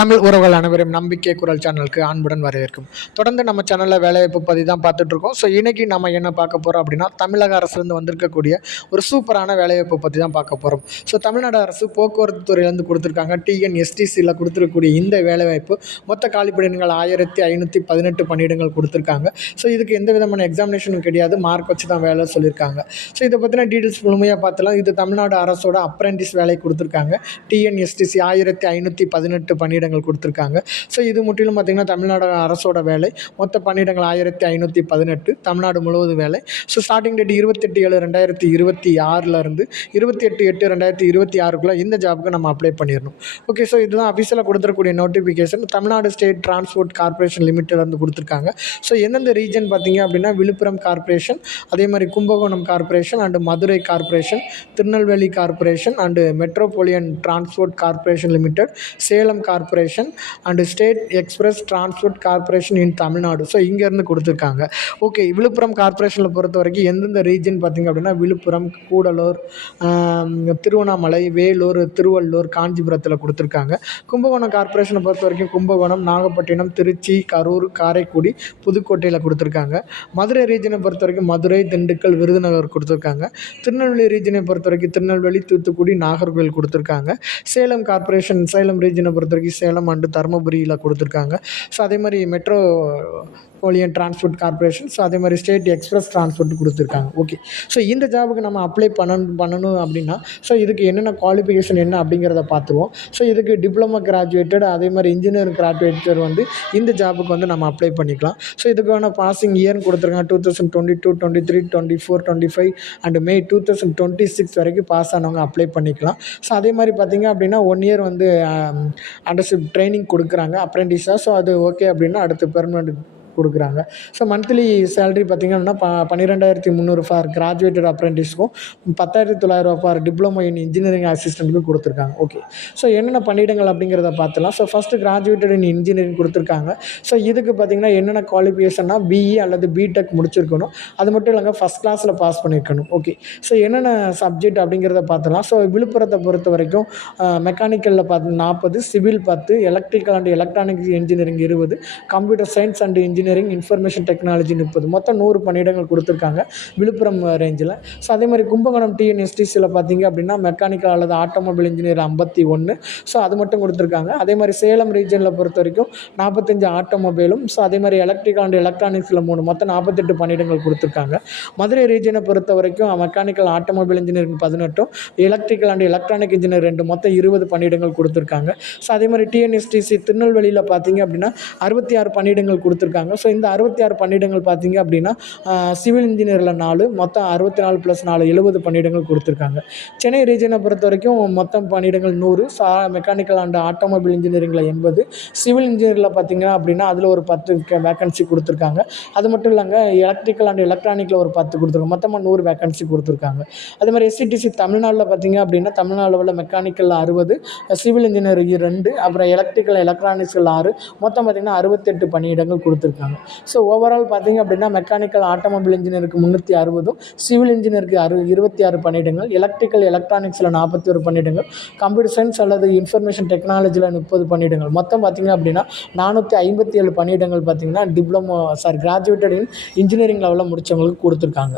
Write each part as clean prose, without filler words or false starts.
தமிழ் உறவுகள் அனைவரும் நம்பிக்கை குரல் சேனலுக்கு அன்புடன் வரவேற்கும். தொடர்ந்து நம்ம சேனலில் வேலைவாய்ப்பு பற்றி தான் பார்த்துட்ருக்கோம். ஸோ இன்றைக்கி நம்ம என்ன பார்க்க போகிறோம் அப்படின்னா, தமிழக அரசுலேருந்து வந்திருக்கக்கூடிய ஒரு சூப்பரான வேலைவாய்ப்பு பற்றி தான் பார்க்க போகிறோம். ஸோ தமிழ்நாடு அரசு போக்குவரத்து துறையிலேருந்து கொடுத்துருக்காங்க. டிஎன்எஸ்டிசியில் கொடுத்துருக்கக்கூடிய இந்த வேலைவாய்ப்பு மொத்த காலிப்பணியிடங்கள் 1518 பணியிடங்கள் கொடுத்துருக்காங்க. ஸோ இதுக்கு எந்த விதமான எக்ஸாமினேஷனும் கிடையாது, மார்க் வச்சு தான் வேலை சொல்லியிருக்காங்க. ஸோ இதை பற்றின டீட்டெயில்ஸ் முழுமையாக பார்த்தலாம். இது தமிழ்நாடு அரசோட அப்ரெண்டிஸ் வேலை கொடுத்துருக்காங்க. டிஎன்எஸ்டிசி 1518 பணியிடங்கள் கொடுத்துருக்காங்க. ஸோ இது முற்றிலும் பார்த்திங்கன்னா தமிழ்நாடு அரசோட வேலை. மொத்த பணியிடங்கள் 1518 தமிழ்நாடு முழுவதும் வேலை. ஸோ ஸ்டார்டிங் டேட் 28/7/2026 28/8/2026 இந்த ஜாபுக்கு நம்ம அப்ளை பண்ணிடணும். ஓகே, ஸோ இதுதான் அஃபிஷியலாக கொடுத்துருக்கூடிய notification. Tamil Nadu state transport corporation limited வந்து கொடுத்துருக்காங்க. ஸோ எந்தெந்த ரீஜன் பார்த்திங்க அப்படின்னா, விழுப்புரம் கார்பரேஷன், அதே மாதிரி Kumbakonam corporation and Madurai corporation, Tirunelveli corporation and metropolitan transport corporation limited, Salem corporation and state express transport corporation in Tamil Nadu. So இங்கேருந்து கொடுத்துருக்காங்க. ஓகே, விழுப்புரம் கார்பரேஷனில் பொறுத்த வரைக்கும் எந்தெந்த ரீஜன் பார்த்திங்க அப்படின்னா, விழுப்புரம், கூடலூர், திருவண்ணாமலை, வேலூர், திருவள்ளூர், காஞ்சிபுரத்தில் கொடுத்துருக்காங்க. கும்பகோணம் கார்பரேஷனை பொறுத்த வரைக்கும் கும்பகோணம், நாகப்பட்டினம், திருச்சி, கரூர், காரைக்குடி, புதுக்கோட்டையில் கொடுத்துருக்காங்க. மதுரை ரீஜனை பொறுத்த வரைக்கும் மதுரை, திண்டுக்கல், விருதுநகர் கொடுத்துருக்காங்க. திருநெல்வேலி ரீஜனை பொறுத்த வரைக்கும் திருநெல்வேலி, தூத்துக்குடி, நாகர்கோவில் கொடுத்துருக்காங்க. சேலம் கார்பரேஷன், சேலம் ரீஜனை பொறுத்த வரைக்கும் சேலம் அண்டு தருமபுரியில் கொடுத்துருக்காங்க. ஸோ அதே மாதிரி மெட்ரோபாலியன் டிரான்ஸ்போர்ட் கார்பரேஷன், ஸோ அதே மாதிரி ஸ்டேட் எக்ஸ்பிரஸ் டிரான்ஸ்போர்ட் கொடுத்துருக்காங்க. ஓகே, ஸோ இந்த ஜாபுக்கு நம்ம அப்ளை பண்ணணும் அப்படின்னா, ஸோ இதுக்கு என்னென்ன குவாலிஃபிகேஷன் என்ன அப்படிங்கிறத பார்த்துருவோம். ஸோ இதுக்கு டிப்ளமோ கிராஜுவேட்டட், அதே மாதிரி இன்ஜினியரிங் கிராஜுவேட்டட் வந்து இந்த ஜாபுக்கு வந்து நம்ம அப்ளை பண்ணிக்கலாம். ஸோ இதுக்கான பாசிங் இயர்னு கொடுத்துருக்காங்க. 2022, 23, 24, 25 அண்டு மே 2026 வரைக்கும் பாஸ் ஆனவங்க அப்ளை பண்ணிக்கலாம். ஸோ அதே மாதிரி பார்த்திங்க அப்படின்னா 1 இயர் வந்து அண்டர்ஷிப் ட்ரைனிங் கொடுக்குறாங்க அப்ரெண்டிஸாக. ஸோ அது ஓகே அப்படின்னா அடுத்து பெர்மனெண்ட் கொடுக்குறாங்க. ஸோ மந்த்லி சேலரி பார்த்திங்கன்னா 12,300 ஃபார் கிராஜுவேட்டட் அப்ரெண்டிஸ்க்கும் 10,900 ஃபார் டிப்ளமோ இன் இன்ஜினியரிங் அசிஸ்டண்ட்டுக்கும் கொடுத்துருக்காங்க. ஓகே, ஸோ என்னென்ன பணியிடங்கள் அப்படிங்கிறத பார்த்துலாம். So first graduated in engineering கொடுத்துருக்காங்க. ஸோ இதுக்கு பார்த்திங்கன்னா என்னென்ன குவாலிஃபிகேஷன்னா, பிஇ அல்லது பிடெக் முடிச்சிருக்கணும். அது மட்டும் இல்லைங்க, ஃபஸ்ட் கிளாஸில் பாஸ் பண்ணியிருக்கணும். ஓகே, ஸோ என்னென்ன சப்ஜெக்ட் அப்படிங்கிறத பார்த்துலாம். ஸோ விழுப்புரத்தை பொறுத்த வரைக்கும் மெக்கானிக்கலில் 40, civil 10, electrical and electronics engineering 20, computer science and engineering information technology 30, மொத்தம் 100 பணியிடங்கள் கொடுத்துருக்காங்க விழுப்புரம் ரேஞ்சில். ஸோ அதே மாதிரி கும்பகோணம் டிஎன்எஸ்டிசியில் பார்த்திங்க அப்படின்னா மெக்கானிக்கல் அல்லது ஆட்டோமொபைல் இன்ஜினியர் 51, ஸோ அது மட்டும் கொடுத்துருக்காங்க. அதே மாதிரி சேலம் ரீஜனில் பொறுத்த வரைக்கும் 45 ஆட்டோமொபைலும், ஸோ அதே மாதிரி எலக்ட்ரிக்கல் அண்ட் எலக்ட்ரானிக்ஸில் 3, மொத்தம் 48 பணியிடங்கள் கொடுத்துருக்காங்க. மதுரை ரீஜனை பொறுத்த வரைக்கும் mechanical automobile engineering 18, electrical and electronic engineer 2, மொத்தம் 20 பணியிடங்கள் கொடுத்துருக்காங்க. ஸோ அதே மாதிரி டிஎன்எஸ்டிசி திருநெல்வேலியில் பார்த்திங்க அப்படின்னா 66 பணியிடங்கள் கொடுத்துருக்காங்க. ஸோ இந்த 66 பணியிடங்கள் பார்த்திங்க அப்படின்னா சிவில் இன்ஜினியரில் 4, மொத்தம் 64 + 4 70 பணியிடங்கள் கொடுத்துருக்காங்க. சென்னை ரீஜனை பொறுத்த வரைக்கும் மொத்தம் பணியிடங்கள் 100, மெக்கானிக்கல் அண்ட் ஆட்டோமொபைல் இன்ஜினியரிங்கில் 80, சிவில் இன்ஜினியரில் பார்த்திங்க அப்படின்னா அதில் ஒரு 10 வேக்கன்சி கொடுத்துருக்காங்க. அது மட்டும் இல்லைங்க, எலக்ட்ரிக்கல் அண்ட் எலக்ட்ரானிக்கில் ஒரு 10 கொடுத்துருக்காங்க. மொத்தமாக 100 வேக்கன்சி கொடுத்துருக்காங்க. அதே மாதிரி எஸ்சிடிசி தமிழ்நாட்டில் பார்த்திங்க அப்படின்னா தமிழ்நாடு லெவலில் மெக்கானிக்கலில் 60, சிவில் இன்ஜினியர் 2, அப்புறம் எலக்ட்ரிக்கல் எலக்ட்ரானிக்ஸில் 6, மொத்தம் பார்த்திங்கன்னா 68 பணியிடங்கள் கொடுத்துருக்காங்க. ஸோ ஓவரால் பார்த்திங்க அப்படின்னா மெக்கானிக்கல் ஆட்டோமொபைல் இன்ஜினியருக்கு 360, சிவில் இன்ஜினியருக்கு 26 பணியிடங்கள், எலக்ட்ரிக்கல் எலக்ட்ரானிக்ஸில் 41 பணியிடங்கள், கம்ப்யூட்டர் சயின்ஸ் அல்லது இன்ஃபர்மேஷன் டெக்னாலஜியில் 30 பணியிடங்கள், மொத்தம் பார்த்திங்க அப்படின்னா 457 பணியிடங்கள் பார்த்திங்கன்னா கிராஜுவேட்டட் இன் இன்ஜினியரிங் லெவலில் முடித்தவங்களுக்கு கொடுத்துருக்காங்க.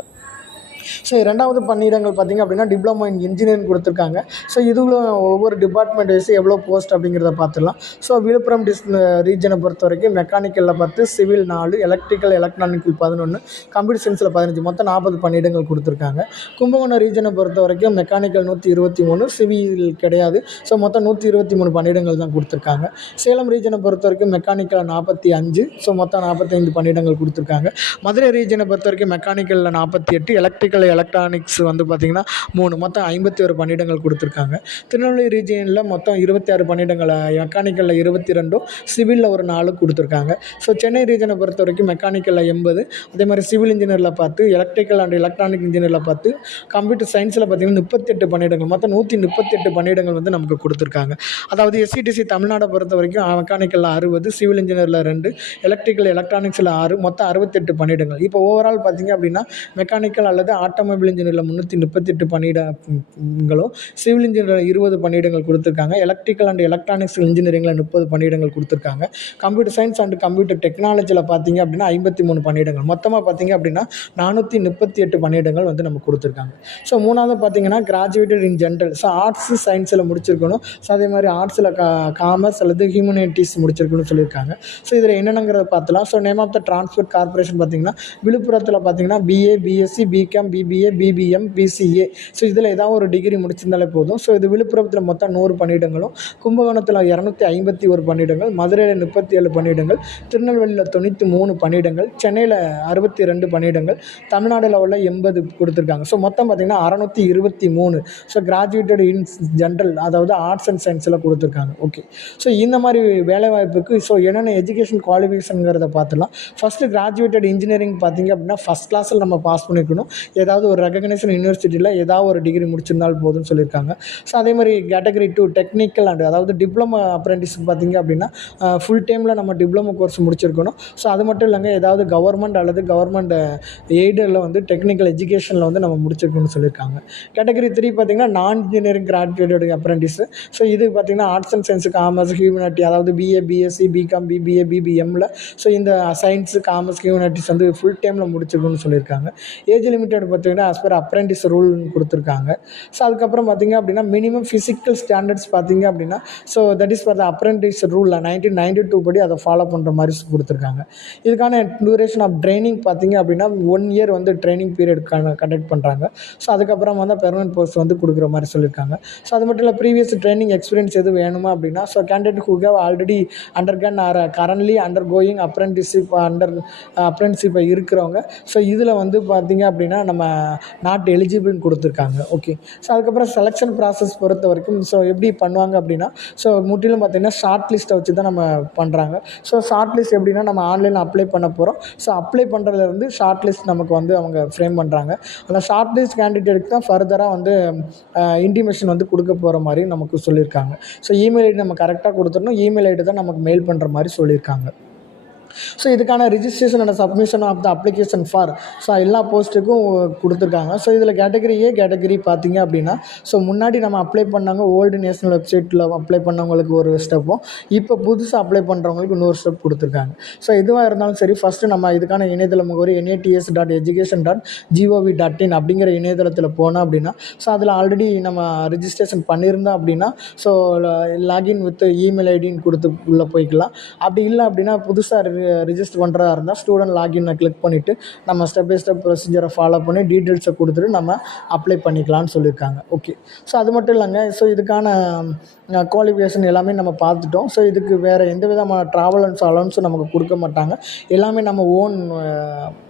ஸோ 2வது பணியிடங்கள் பார்த்திங்க அப்படின்னா டிப்ளமோ இன் இன்ஜினியரிங் கொடுத்துருக்காங்க. ஸோ இதுவும் ஒவ்வொரு டிபார்ட்மெண்ட் வைஸ் எவ்வளோ போஸ்ட் அப்படிங்கிறத பார்த்துடலாம். ஸோ விழுப்புரம் ரீஜனை பொறுத்த வரைக்கும் மெக்கானிக்கலில் 10, சிவில் 4, எலக்ட்ரிக்கல் எலக்ட்ரானிக்கல் 11, கம்ப்யூட்டர் சயின்ஸில் 15, மொத்தம் 40 பணியிடங்கள் கொடுத்துருக்காங்க. கும்பகோணம் ரீஜனை பொறுத்த வரைக்கும் மெக்கானிக்கல் 123, சிவில் கிடையாது. ஸோ மொத்தம் 123 பணியிடங்கள் தான் கொடுத்துருக்காங்க. சேலம் ரீஜனை பொறுத்த வரைக்கும் மெக்கானிக்கல் 45, ஸோ மொத்தம் 45 பணியிடங்கள் கொடுத்துருக்காங்க. மதுரை ரீஜனை பொறுத்த வரைக்கும் மெக்கானிக்கலில் 48, எலக்ட்ரிக்கல் எலக்ட்ரானிக்ஸ் வந்து பார்த்திங்கன்னா 3, மொத்தம் 51 பணியிடங்கள் கொடுத்துருக்காங்க. திருநெல்வேலி ரீஜனில் மொத்தம் 26 பணியிடங்கள், மெக்கானிக்கலில் 22, சிவிலில் ஒரு 4 கொடுத்துருக்காங்க. ஸோ சென்னை ரீஜனை பொறுத்த வரைக்கும் மெக்கானிக்கலில் 80, அதே மாதிரி சிவில் இன்ஜினியரில் 10, எலக்ட்ரிக்கல் அண்ட் எலக்ட்ரானிக் இன்ஜினியரில் 10, கம்ப்யூட்டர் சயின்ஸில் பார்த்திங்கன்னா 38 பணியிடங்கள், மொத்தம் 138 பணியிடங்கள் வந்து நமக்கு கொடுத்துருக்காங்க. அதாவது எஸ்சிடிசி தமிழ்நாடை பொறுத்த வரைக்கும் மெக்கானிக்கலில் 60, சிவில் இன்ஜினியரில் 2, எலக்ட்ரிக்கல் எலக்ட்ரானிக்ஸில் 6, மொத்தம் 68 பணியிடங்கள். இப்போ ஓவரால் பார்த்திங்க அப்படின்னா மெக்கானிக்கல் அல்லது ஆட்டோமொபைல் இன்ஜினியரில் 338 பணியிடங்களும், சிவில் இன்ஜினியரில் 20 பணியிடங்கள் கொடுத்துருக்காங்க. எலக்ட்ரிக்கல் அண்ட் எலக்ட்ரானிக்ஸ் இன்ஜினியரிங்கில் 30 பணியிடங்கள் கொடுத்துருக்காங்க. கம்ப்யூட்டர் சயின்ஸ் அண்ட் கம்ப்யூட்டர் டெக்னாலஜியில் பார்த்தீங்க அப்படின்னா 53 பணியிடங்கள். மொத்தமாக பார்த்தீங்க அப்படின்னா 438 பணியிடங்கள் வந்து நம்ம கொடுத்துருக்காங்க. ஸோ மூணாவது பார்த்தீங்கன்னா graduated in general. So arts சயின்ஸில் முடிச்சிருக்கணும். ஸோ அதே மாதிரி ஆர்ட்ஸில் காமர்ஸ் அல்லது ஹியூமனிட்டிஸ் முடிச்சிருக்கணும்னு சொல்லியிருக்காங்க. ஸோ இதில் என்னென்னங்கிறத பார்த்துலாம். So name of the transport corporation பார்த்தீங்கன்னா விழுப்புரத்தில் பார்த்தீங்கன்னா BA, BSc, BCom, BBA, BBM, BCA. So இதில் ஏதாவது ஒரு டிகிரி முடிச்சிருந்தாலே போதும். ஸோ இது விழுப்புரத்தில் மொத்தம் 100 பணியிடங்களும், கும்பகோணத்தில் 251 பணியிடங்கள், மதுரையில் 37 பணியிடங்கள், திருநெல்வேலியில் 93 பணியிடங்கள், சென்னையில் 62 பணியிடங்கள், தமிழ்நாடு லெவலில் 80 கொடுத்துருக்காங்க. ஸோ மொத்தம் பார்த்திங்கன்னா 623. ஸோ கிராஜுவேட்டட் இன் ஜென்ரல், அதாவது ஆர்ட்ஸ் அண்ட் சயின்ஸில் கொடுத்துருக்காங்க. ஓகே, ஸோ இந்த மாதிரி வேலைவாய்ப்புக்கு ஸோ என்னென்ன எஜுகேஷன் குவாலிஃபிகேஷனுங்கிறத பார்த்துலாம். ஃபஸ்ட்டு கிராஜுவேட்டட் இன்ஜினியரிங் பார்த்திங்க அப்படின்னா ஃபஸ்ட் கிளாஸில் நம்ம பாஸ் பண்ணிக்கணும். ஏதாவது ஒரு ரெகக்னைஸ்டு யூனிவர்சிட்டியில் ஏதாவது ஒரு டிகிரி முடிச்சிருந்தால் போதும்னு சொல்லியிருக்காங்க. ஸோ அதே மாதிரி கேட்டகரி 2 டெக்னிக்கல் அண்ட் அதாவது டிப்ளமோ அப்ரெண்டிஸ்க்கு பார்த்திங்க அப்படின்னா ஃபுல் டைமில் நம்ம டிப்ளமோ கோர்ஸ் முடிச்சிருக்கணும். ஸோ அது மட்டும் இல்லைங்க, ஏதாவது கவர்மெண்ட் அல்லது கவர்மெண்ட் எய்டில் வந்து டெக்னிக்கல் எஜுகேஷனில் வந்து நம்ம முடிச்சிருக்கணும்னு சொல்லியிருக்காங்க. கேட்டகரி 3 பார்த்திங்கன்னா நான் இன்ஜினியரிங் கிராஜுவேட்டட் அப்ரெண்டிஸு. ஸோ இது பார்த்திங்கன்னா arts and science, commerce, humanity, அதாவது BA, BSc, BCom, BBA, BBMல ஸோ இந்த சயின்ஸு, காமர்ஸ், ஹியூமனிட்டிஸ் வந்து ஃபுல் டைமில் முடிச்சிருக்கணும்னு சொல்லியிருக்காங்க. ஏஜ் லிமிட்டட் பார்த்திங்கன்னா ஆஸ் பர் அப்ரெண்டிஸ் ரூல்னு கொடுத்துருக்காங்க. ஸோ அதுக்கப்புறம் பார்த்திங்க அப்படின்னா மினிமம் ஃபிசிக்கல் ஸ்டாண்டர்ட்ஸ் பார்த்திங்க அப்படின்னா so that is for the apprentice rule 1992 படி அதை ஃபாலோ பண்ணுற மாதிரி கொடுத்துருக்காங்க. இதுக்கான டியூரேஷன் ஆஃப் ட்ரைனிங் பார்த்திங்க அப்படின்னா 1 இயர் வந்து ட்ரைனிங் பீரியட் கண்டக்ட் பண்ணுறாங்க. ஸோ அதுக்கப்புறம் வந்து பெர்மனன்ட் போஸ்ட் வந்து கொடுக்குற மாதிரி சொல்லியிருக்காங்க. ஸோ அது மட்டும் இல்லை, ப்ரீவியஸ் ட்ரைனிங் எக்ஸ்பீரியன்ஸ் எதுவும் வேணுமா அப்படின்னா so candidate who have already undergone or currently undergoing அப்ரெண்டிஸ்ஷிப்பை இருக்கிறவங்க. ஸோ இதில் வந்து பார்த்திங்க அப்படின்னா நம்ம நாட் எலிஜிபிள்னு கொடுத்துருக்காங்க. ஓகே, ஸோ அதுக்கப்புறம் செலெக்ஷன் ப்ராசஸ் பொறுத்த வரைக்கும் ஸோ எப்படி பண்ணுவாங்க அப்படின்னா ஸோ முற்றிலும் பார்த்திங்கன்னா ஷார்ட் லிஸ்ட்டை வச்சு தான் நம்ம பண்ணுறாங்க. ஸோ ஷார்ட் லிஸ்ட் எப்படின்னா நம்ம ஆன்லைனில் அப்ளை பண்ண போகிறோம். ஸோ அப்ளை பண்ணுறதுலேருந்து ஷார்ட் லிஸ்ட் நமக்கு வந்து அவங்க ஃப்ரேம் பண்ணுறாங்க. அந்த ஷார்ட் லிஸ்ட் கேண்டிடேட்டுக்கு தான் ஃபர்தராக வந்து இன்டிமேஷன் வந்து கொடுக்க போகிற மாதிரி நமக்கு சொல்லியிருக்காங்க. ஸோ இமெயில் ஐடி நம்ம கரெக்டாக கொடுத்துடணும். இமெயில் ஐடி தான் நமக்கு மெயில் பண்ணுற மாதிரி சொல்லியிருக்காங்க. ஸோ இதுக்கான registration and submission of the application for so எல்லா போஸ்ட்டுக்கும் கொடுத்துருக்காங்க. ஸோ இதில் கேட்டகரி ஏ கேட்டகரி பார்த்திங்க அப்படின்னா ஸோ முன்னாடி நம்ம அப்ளை பண்ணாங்க ஓல்டு நேஷனல் வெப்சைட்டில் அப்ளை பண்ணவங்களுக்கு ஒரு ஸ்டெப்பும், இப்போ புதுசாக அப்ளை பண்ணுறவங்களுக்கு இன்னொரு ஸ்டெப் கொடுத்துருக்காங்க. ஸோ எதுவாக இருந்தாலும் சரி, ஃபஸ்ட்டு நம்ம இதுக்கான இணையதள முகவரி nats.education.gov.in அப்படிங்கிற இணையதளத்தில் போனோம் அப்படின்னா ஸோ அதில் ஆல்ரெடி நம்ம ரிஜிஸ்ட்ரேஷன் பண்ணியிருந்தோம் அப்படின்னா ஸோ லாகின் வித் இமெயில் ஐடின்னு கொடுத்து உள்ளே போய்க்கலாம். அப்படி இல்லை அப்படின்னா புதுசாக ரிஜிஸ்டர் பண்ணுறதா இருந்தால் ஸ்டூடெண்ட் லாகின்னை கிளிக் பண்ணிவிட்டு நம்ம ஸ்டெப் பை ஸ்டெப் ப்ரொசீஜரை ஃபாலோ பண்ணி டீட்டெயில்ஸை கொடுத்துட்டு நம்ம அப்ளை பண்ணிக்கலாம்னு சொல்லியிருக்காங்க. ஓகே, ஸோ அது மட்டும் இல்லைங்க, ஸோ இதுக்கான குவாலிஃபிகேஷன் எல்லாமே நம்ம பார்த்துட்டோம். ஸோ இதுக்கு வேறு எந்த விதமான ட்ராவல் அண்ட் அலவன்ஸும் நமக்கு கொடுக்க மாட்டாங்க. எல்லாமே நம்ம ஓன்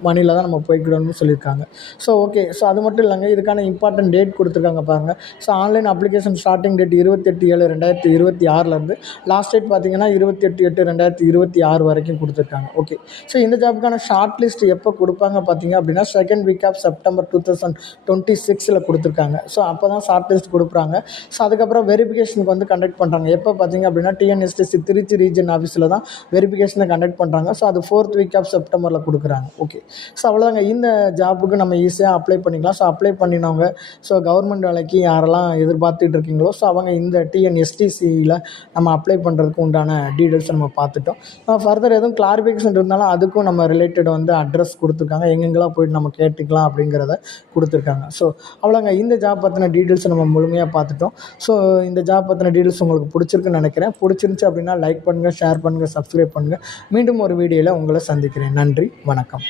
மணியில் தான் நம்ம போய்க்கிடணும்னு சொல்லியிருக்காங்க. ஸோ ஓகே, ஸோ அது மட்டும் இல்லைங்க, இதுக்கான இம்பார்ட்டன்ட் டேட் கொடுத்துருக்காங்க பாருங்கள். So online application starting date 28/7/2026 last date பார்த்திங்கன்னா 28/8/2026 வரைக்கும் கொடுத்துருக்காங்க. ஓகே, ஸோ இந்த ஜாப்புக்கான ஷார்ட் லிஸ்ட் எப்போ கொடுப்பாங்க பார்த்திங்க அப்படின்னா செகண்ட் வீக் ஆஃப் செப்டம்பர் 2026 கொடுத்துருக்காங்க. ஸோ அப்போ தான் ஷார்ட் லிஸ்ட் கொடுக்குறாங்க. ஸோ அதுக்கப்புறம் வெரிஃபிகேஷனுக்கு வந்து கண்டக்ட் பண்ணுறாங்க. எப்போ பார்த்திங்க அப்படின்னா TNSTC திருச்சி ரீஜன் ஆஃபீஸில் தான் வெரிஃபிகேஷனை கண்டக்ட் பண்ணுறாங்க. ஸோ அது 4th வீக் ஆஃப் செப்டம்பரில் கொடுக்குறாங்க. ஓகே, ஸோ அவ்வளோதாங்க, இந்த ஜாப்புக்கு நம்ம ஈஸியாக அப்ளை பண்ணிக்கலாம். ஸோ அப்ளை பண்ணினவங்க ஸோ கவர்மெண்ட் வேலைக்கு யாரெல்லாம் எதிர்பார்த்துட்டு இருக்கீங்களோ ஸோ அவங்க இந்த TNSTCயில் நம்ம அப்ளை பண்ணுறதுக்கு உண்டான டீட்டெயில்ஸை நம்ம பார்த்துட்டோம். ஃபர்தர் எதுவும் கிளாரிஃபிகேஷன் இருந்தாலும் அதுக்கும் நம்ம ரிலேட்டட் வந்து அட்ரஸ் கொடுத்துருக்காங்க, எங்கெங்கெல்லாம் போய்ட்டு நம்ம கேட்டுக்கலாம் அப்படிங்கிறத கொடுத்துருக்காங்க. ஸோ அவ்வளோங்க, இந்த ஜாப் பற்றின டீட்டெயில்ஸை நம்ம முழுமையாக பார்த்துட்டோம். ஸோ இந்த ஜாப் பற்றின டீட்டெயில்ஸ் உங்களுக்கு பிடிச்சிருக்குன்னு நினைக்கிறேன். பிடிச்சிருந்துச்சி அப்படின்னா லைக் பண்ணுங்கள், ஷேர் பண்ணுங்கள், சப்ஸ்கிரைப் பண்ணுங்கள். மீண்டும் ஒரு வீடியோவில் உங்களை சந்திக்கிறேன். நன்றி, வணக்கம்.